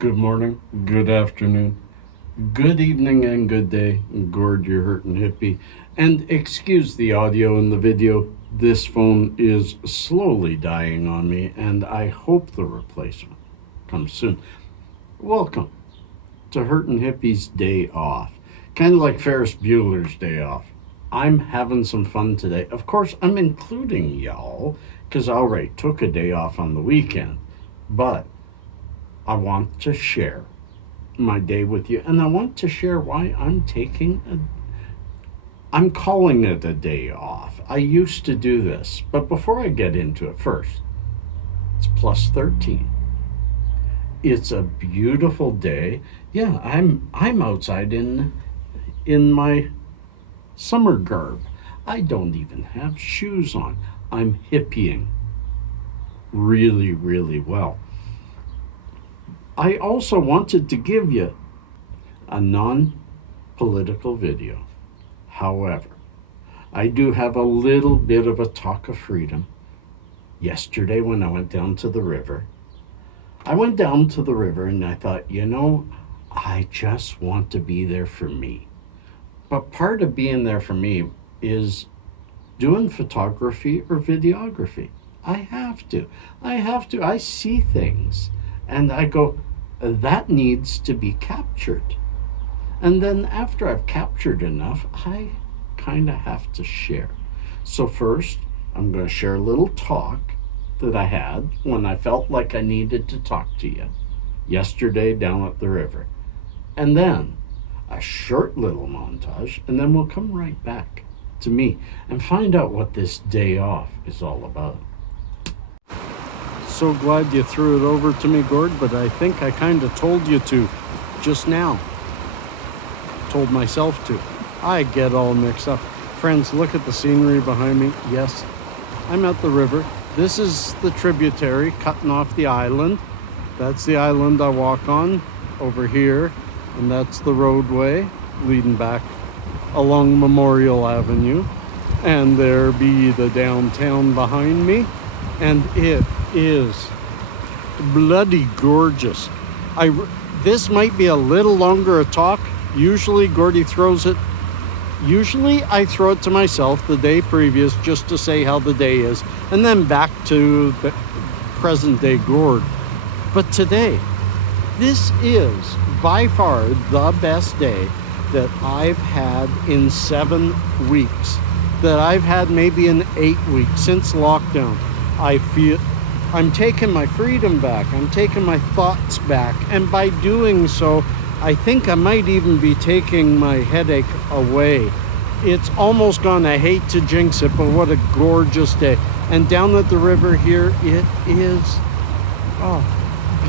Good morning, good afternoon, good evening, and good day. Gord, your Hurtin hippie. And excuse the audio and the video. This phone is slowly dying on me, and I hope the replacement comes soon. Welcome to Hurtin Hippie's Day Off. Kind of like Ferris Bueller's Day Off. I'm having some fun today. Of course, I'm including y'all, because I already took a day off on the weekend. But I want to share my day with you, and I want to share why I'm calling it a day off. I used to do this, but before I get into it, first, it's plus 13. It's a beautiful day. Yeah, I'm outside in my summer garb. I don't even have shoes on. I'm hippieing really, really well. I also wanted to give you a non-political video. However, I do have a little bit of a talk of freedom. Yesterday when I went down to the river, and I thought, I just want to be there for me. But part of being there for me is doing photography or videography. I have to. I see things and I go, that needs to be captured. And then after I've captured enough, I kind of have to share. So first, I'm going to share a little talk that I had when I felt like I needed to talk to you yesterday down at the river. And then a short little montage, and then we'll come right back to me and find out what this day off is all about. So glad you threw it over to me, Gord, but I think I kind of told you to just now. Told myself to. I get all mixed up. Friends, look at the scenery behind me. Yes, I'm at the river. This is the tributary cutting off the island. That's the island I walk on over here, and that's the roadway leading back along Memorial Avenue. And there be the downtown behind me, and it is bloody gorgeous. This might be a little longer a talk. Usually Gordy throws it. Usually I throw it to myself the day previous just to say how the day is, and then back to the present day Gord. But today, this is by far the best day that I've had in 7 weeks, that I've had maybe in 8 weeks since lockdown. I feel I'm taking my freedom back. I'm taking my thoughts back. And by doing so, I think I might even be taking my headache away. It's almost gone. I hate to jinx it, but what a gorgeous day. And down at the river here, it is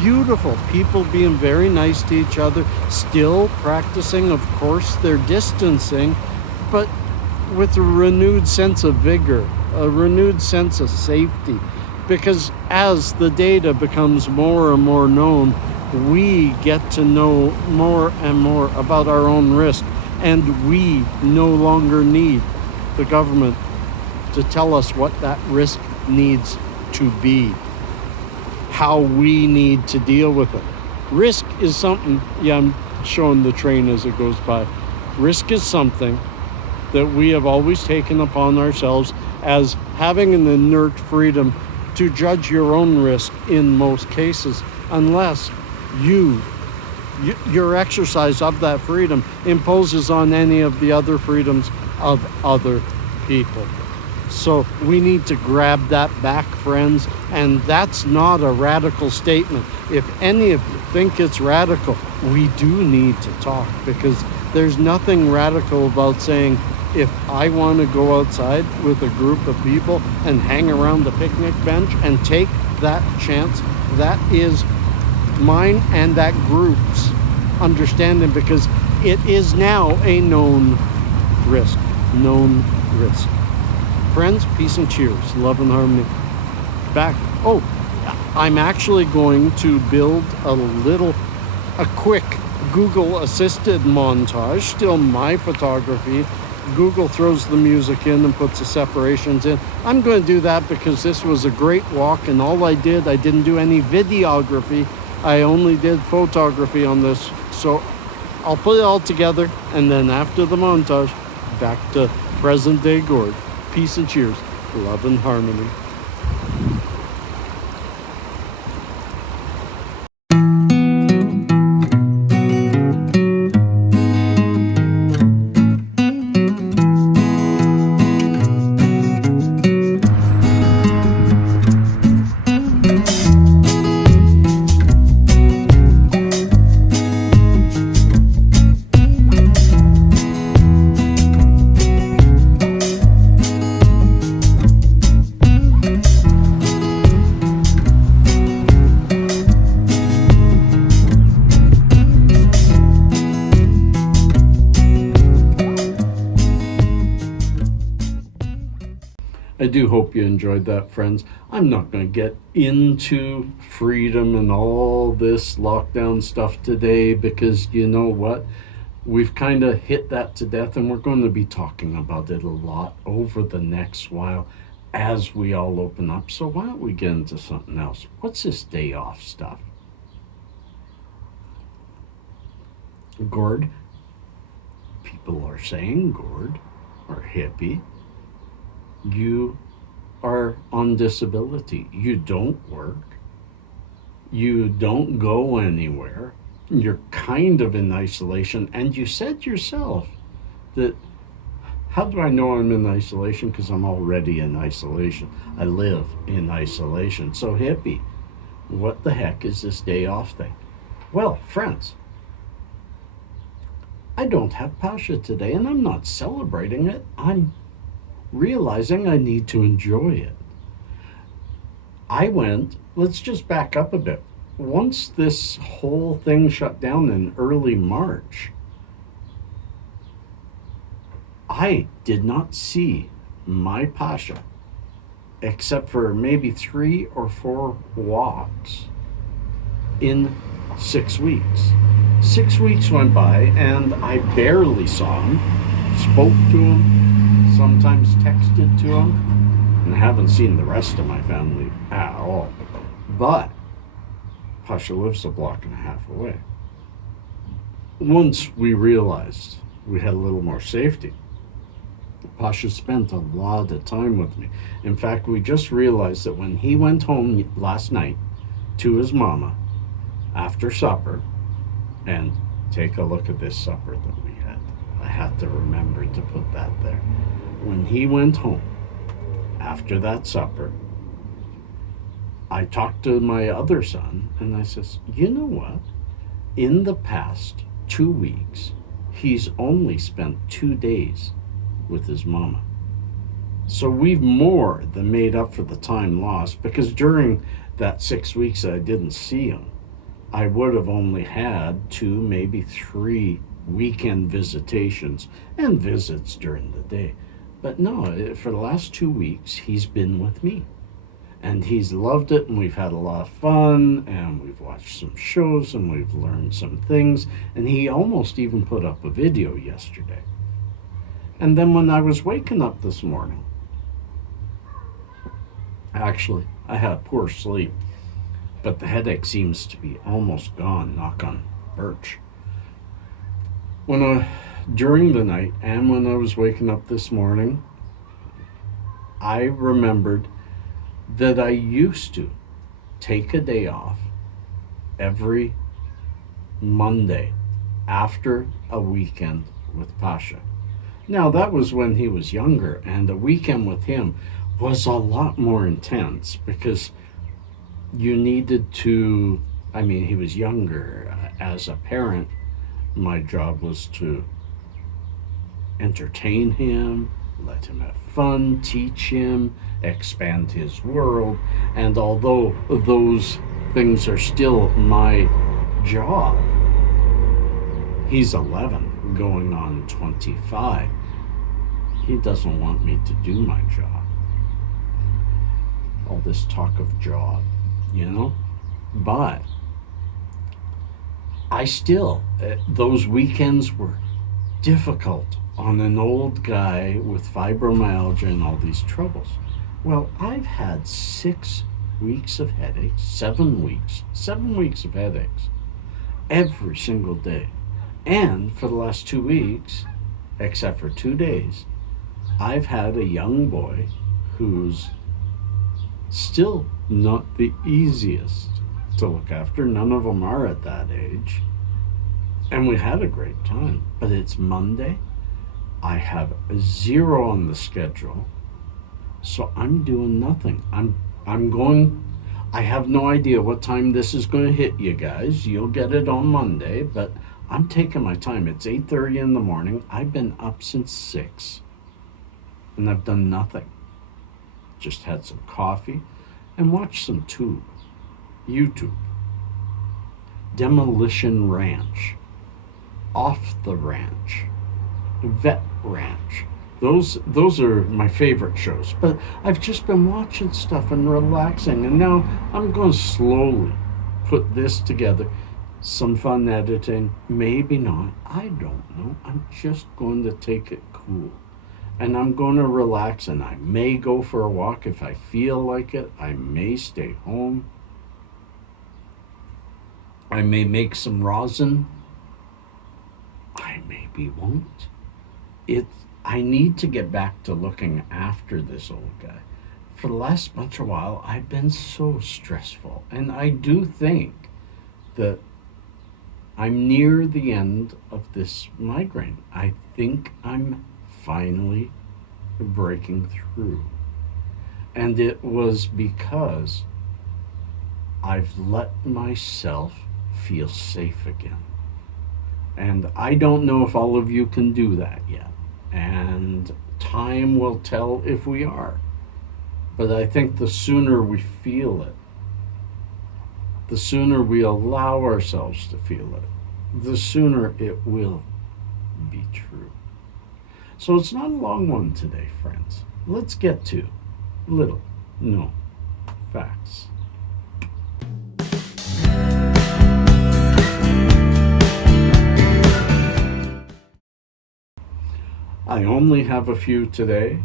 beautiful. People being very nice to each other, still practicing, of course, their distancing, but with a renewed sense of vigor, a renewed sense of safety. Because as the data becomes more and more known, we get to know more and more about our own risk. And we no longer need the government to tell us what that risk needs to be, how we need to deal with it. Risk is something, I'm showing the train as it goes by. Risk is something that we have always taken upon ourselves as having an inert freedom to judge your own risk in most cases, unless your exercise of that freedom imposes on any of the other freedoms of other people. So we need to grab that back, friends, and that's not a radical statement. If any of you think it's radical, we do need to talk, because there's nothing radical about saying, if I want to go outside with a group of people and hang around the picnic bench and take that chance, that is mine and that group's understanding, because it is now a known risk. Friends, peace and cheers, love and harmony. I'm actually going to build a quick Google assisted montage, still my photography. Google throws the music in and puts the separations in. I'm going to do that because this was a great walk, and all I didn't do any videography. I only did photography on this, so I'll put it all together, and then after the montage, back to present day Gord. Peace and cheers, love and harmony. I do hope you enjoyed that, friends. I'm not going to get into freedom and all this lockdown stuff today because you know what? We've kind of hit that to death, and we're going to be talking about it a lot over the next while as we all open up. So why don't we get into something else? What's this day off stuff? Gord, people are saying, Gord, or hippie, you are on disability. You don't work. You don't go anywhere. You're kind of in isolation. And you said yourself that, how do I know I'm in isolation? Because I'm already in isolation. I live in isolation. So hippie, what the heck is this day off thing? Well, friends, I don't have Pasha today, and I'm not celebrating it. I'm realizing I need to enjoy it. Let's just back up a bit. Once this whole thing shut down in early March, I did not see my Pasha except for maybe 3 or 4 walks in 6 weeks. 6 weeks went by and I barely saw him, spoke to him, sometimes texted to him, and I haven't seen the rest of my family at all. But Pasha lives a block and a half away. Once we realized we had a little more safety, Pasha spent a lot of time with me. In fact, we just realized that when he went home last night to his mama after supper, and take a look at this supper that we had. I had to remember to put that there. When he went home after that supper, I talked to my other son and I says, you know what? In the past 2 weeks, he's only spent 2 days with his mama. So we've more than made up for the time lost, because during that 6 weeks that I didn't see him, I would have only had 2, maybe 3 weekend visitations and visits during the day. But no, for the last 2 weeks, he's been with me. And he's loved it, and we've had a lot of fun, and we've watched some shows, and we've learned some things. And he almost even put up a video yesterday. And then when I was waking up this morning, actually, I had poor sleep, but the headache seems to be almost gone, knock on birch. During the night and when I was waking up this morning, I remembered that I used to take a day off every Monday after a weekend with Pasha. Now, that was when he was younger, and a weekend with him was a lot more intense because you needed to, he was younger. As a parent, my job was to entertain him, let him have fun, teach him, expand his world. And although those things are still my job, he's 11 going on 25. He doesn't want me to do my job. All this talk of job, but I still, those weekends were difficult on an old guy with fibromyalgia and all these troubles. Well, I've had 6 weeks of headaches, 7 weeks of headaches every single day. And for the last 2 weeks, except for 2 days, I've had a young boy who's still not the easiest to look after. None of them are at that age. And we had a great time. But it's Monday. I have 0 on the schedule. So I'm doing nothing. I have no idea what time this is going to hit you guys. You'll get it on Monday, but I'm taking my time. It's 8:30 in the morning. I've been up since 6, and I've done nothing. Just had some coffee and watched some YouTube. Demolition Ranch, Off the Ranch, Vet Ranch. Those are my favorite shows. But I've just been watching stuff and relaxing, and now I'm going to slowly put this together. Some fun editing, maybe not. I don't know. I'm just going to take it cool. And I'm going to relax, and I may go for a walk if I feel like it. I may stay home. I may make some rosin. I maybe won't. I need to get back to looking after this old guy. For the last bunch of while, I've been so stressful. And I do think that I'm near the end of this migraine. I think I'm finally breaking through. And it was because I've let myself feel safe again. And I don't know if all of you can do that yet. And time will tell if we are. But I think the sooner we feel it, the sooner we allow ourselves to feel it, the sooner it will be true. So it's not a long one today, friends. Let's get to little known facts. I only have a few today.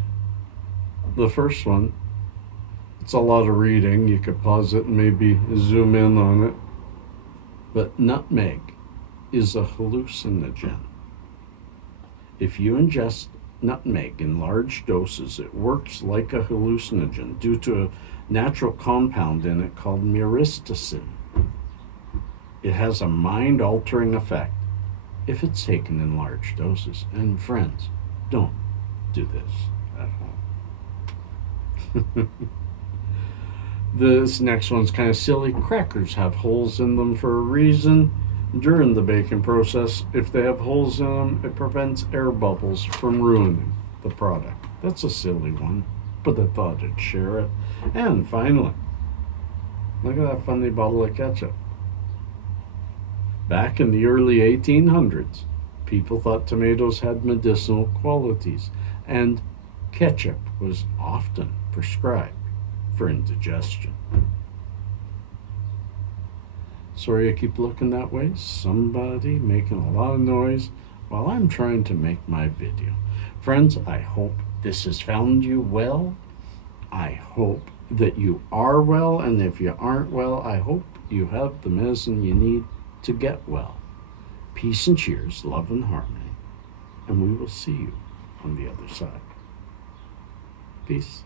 The first one, it's a lot of reading. You could pause it and maybe zoom in on it. But nutmeg is a hallucinogen. If you ingest nutmeg in large doses, it works like a hallucinogen due to a natural compound in it called myristicin. It has a mind-altering effect if it's taken in large doses. And friends, don't do this at home. This next one's kind of silly. Crackers have holes in them for a reason. During the baking process, if they have holes in them, it prevents air bubbles from ruining the product. That's a silly one, but I thought I'd share it. And finally, look at that funny bottle of ketchup. Back in the early 1800s, people thought tomatoes had medicinal qualities, and ketchup was often prescribed for indigestion. Sorry I keep looking that way. Somebody making a lot of noise while I'm trying to make my video. Friends, I hope this has found you well. I hope that you are well, and if you aren't well, I hope you have the medicine you need to get well. Peace and cheers, love and harmony, and we will see you on the other side. Peace.